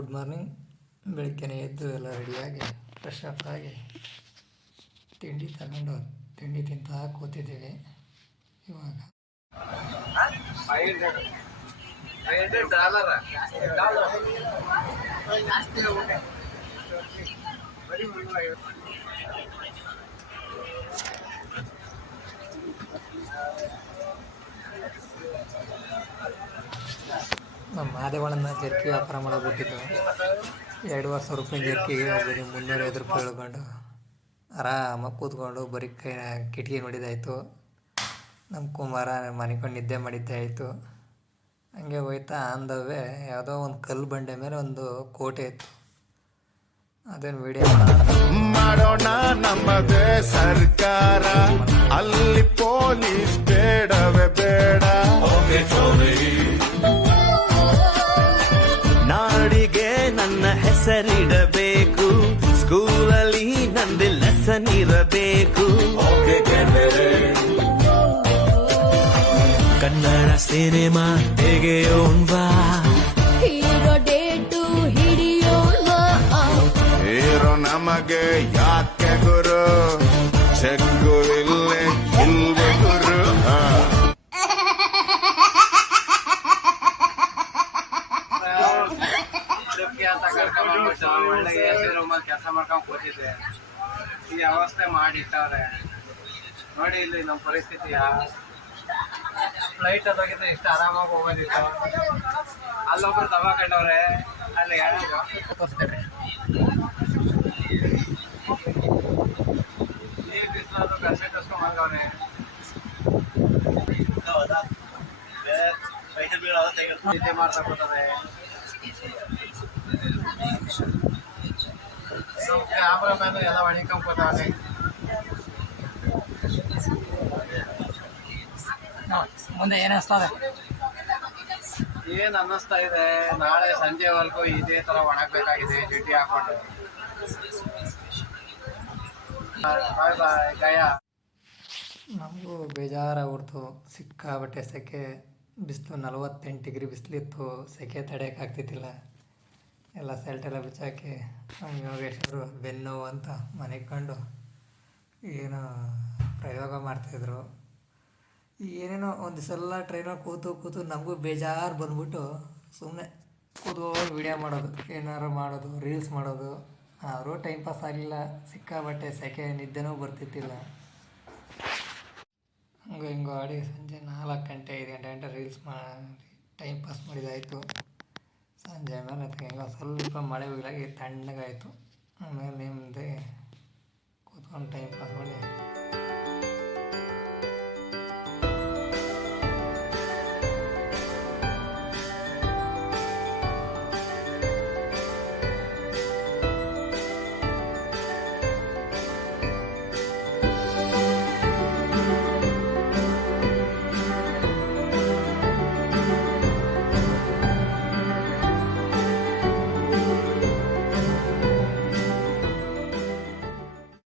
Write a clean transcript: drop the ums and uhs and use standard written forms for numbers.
Good morning. ಬೆಳಗ್ಗೆನೇ ಎದ್ದು ಎಲ್ಲ ರೆಡಿಯಾಗಿ ಫ್ರೆಶ್ ಅಪ್ ಆಗಿ ತಿಂಡಿ ತಗೊಂಡು ತಿಂಡಿ ತಿಂತಾ ಕೂತಿದ್ದೀವಿ. ಇವಾಗ ನಮ್ಮ ಮಾದೇವಣ್ಣನ ಜರ್ಕಿ ವ್ಯಾಪಾರ ಮಾಡೋಗ್ಬಿಟ್ಟಿದ್ದು. 2,000 ರೂಪಾಯಿ ಜರ್ಕಿಗೆ ಬರೀ 350 ರೂಪಾಯಿ ಇಳ್ಕೊಂಡು ಆರಾಮಾಗಿ ಕೂತ್ಕೊಂಡು ಬರೀ ಕಿಟಕಿ ನೋಡಿದ್ದಾಯಿತು. ನಮ್ಮ ಕುಮಾರ ಮನೆಕೊಂಡು ನಿದ್ದೆ ಮಾಡಿದ್ದೆ ಆಯಿತು. ಹಂಗೆ ಹೋಯ್ತಾ ಆಂದವೇ ಯಾವುದೋ ಒಂದು ಕಲ್ಲು ಬಂಡೆ ಮೇಲೆ ಒಂದು ಕೋಟೆ ಇತ್ತು. ಅದೇನು ವಿಡಿಯೋ ಮಾಡೋಣ ನಮ್ಮದೇ ಸರ್ಕಾರ, ಅಲ್ಲಿ ಪೊಲೀಸ್ ಬೇಡವೇ ಬೇಡ. ನಾಡಿಗೆ ನನ್ನ ಹೆಸರಿಡಬೇಕು, ಸ್ಕೂಲಲ್ಲಿ ನಂದು ಲೆಸನ್ ಇರಬೇಕು. ಕನ್ನಡ ಸಿನಿಮಾ ತೆಗೆಯೋಣ್ವಾ, ಹೀರೋ ಡೇಟು ಹಿಡಿಯೋಣ್ವಾ. ಹೀರೋ ನಮಗೆ ಯಾಕೆ ಗುರು, ಚೆಕ್ಕು ಇಲ್ಲೇ ಇಲ್ದೆ ಗುರು. ಒಳ್ಳೆ ಎಸಿ ರೂಮಲ್ಲಿ ಕೆಲಸ ಮಾಡ್ಕೊಂಡು ಕೂತಿದ್ದೆ. ಈ ಅವಸ್ಥೆ ಮಾಡಿಟ್ಟವ್ರೆ ನೋಡಿ. ಇಲ್ಲಿ ನಮ್ಮ ಪರಿಸ್ಥಿತಿಯ ಫ್ಲೈಟ್ ಅದಾಗಿದ್ರೆ ಇಷ್ಟು ಆರಾಮಾಗಿ ಹೋಗೋದಿತ್ತು. ಅಲ್ಲೊಬ್ರು ದವಾಕೊಂಡವ್ರೆ, ಅಲ್ಲಿ ತೋರಿಸ್ತೇನೆ. ಈ ಬಿಸಿಲಾದ್ರು ಕಸೆ ಕಸ್ಕೊಂಡ್ ಬಂದವ್ರೆ. ನಿದ್ದೆ ಮಾಡ್ತಾ ಕೂತವ್ರೆ. ಕ್ಯಾಮ್ರಾಮ್ಯಾನ್ ಎಲ್ಲ ಹೊಡಿಕೊಂಡ್ ಕೂತವ್ರೆ. ಮುಂದೆ ಏನಿಸ್ತದೆ? ಏನ್ ಅನ್ನಿಸ್ತಾ ಇದೆ, ನಾಳೆ ಸಂಜೆವರೆಗೂ ಇದೇ ತರ ಒಣಗಬೇಕಾಗಿದೆ ಜಿಡ್ಡಿ ಹಾಕೊಂಡು. ಬಾಯ್ ಬಾಯ್ ಗಯಾ. ನಮಗೂ ಬೇಜಾರಾಗ್ಬಿಡ್ತು. ಸಿಕ್ಕಾಬಟ್ಟೆ ಸೆಕೆ, ಬಿಸಿಲು 48 ಡಿಗ್ರಿ ಬಿಸಿಲಿತ್ತು. ಸೆಕೆ ತಡೆಯೋಕ್ಕಾಗ್ತಿದ್ದಿಲ್ಲ. ಎಲ್ಲ ಸೆಲ್ಟೆಲ್ಲ ಬಿಚ್ಚಾಕಿ ನಮ್ಮ ಯೋಗೇಶ್ವರು ಬೆನ್ನು ಅಂತ ಮನೆಗೆ ಕಂಡು ಏನೋ ಪ್ರಯೋಗ ಮಾಡ್ತಾಯಿದ್ರು. ಏನೇನೋ ಒಂದು ಸಲ ಟ್ರೈನಲ್ಲಿ ಕೂತು ನಮಗೂ ಬೇಜಾರು ಬಂದ್ಬಿಟ್ಟು ಸುಮ್ಮನೆ ಕೂತ್ಕೊಂಡು ವಿಡಿಯೋ ಮಾಡೋದು, ಏನಾರು ಮಾಡೋದು, ರೀಲ್ಸ್ ಮಾಡೋದು. ಆದರೂ ಟೈಮ್ ಪಾಸ್ ಆಗಲಿಲ್ಲ. ಸಿಕ್ಕಾಬಟ್ಟೆ ಸೆಕೆ, ನಿದ್ದೆನೂ ಬರ್ತಿದ್ದಿಲ್ಲ. ಹಿಂಗೋ ಆಡಿ ಸಂಜೆ 4 ಗಂಟೆ 5 ಗಂಟೆ ರೀಲ್ಸ್ ಮಾಡಿ ಟೈಮ್ ಪಾಸ್ ಮಾಡಿದ್ದಾಯಿತು. ಸಂಜೆ ಮೇಲೆ ಹೆಂಗೋ ಸ್ವಲ್ಪ ಮಳೆ ಹೋಗ್ಲಾಗಿ ತಣ್ಣಗಾಯಿತು. ಆಮೇಲೆ ನಿಮ್ಮದೇ ಕೂತ್ಕೊಂಡು ಟೈಮ್ ಪಾಸ್ ಮಾಡಿ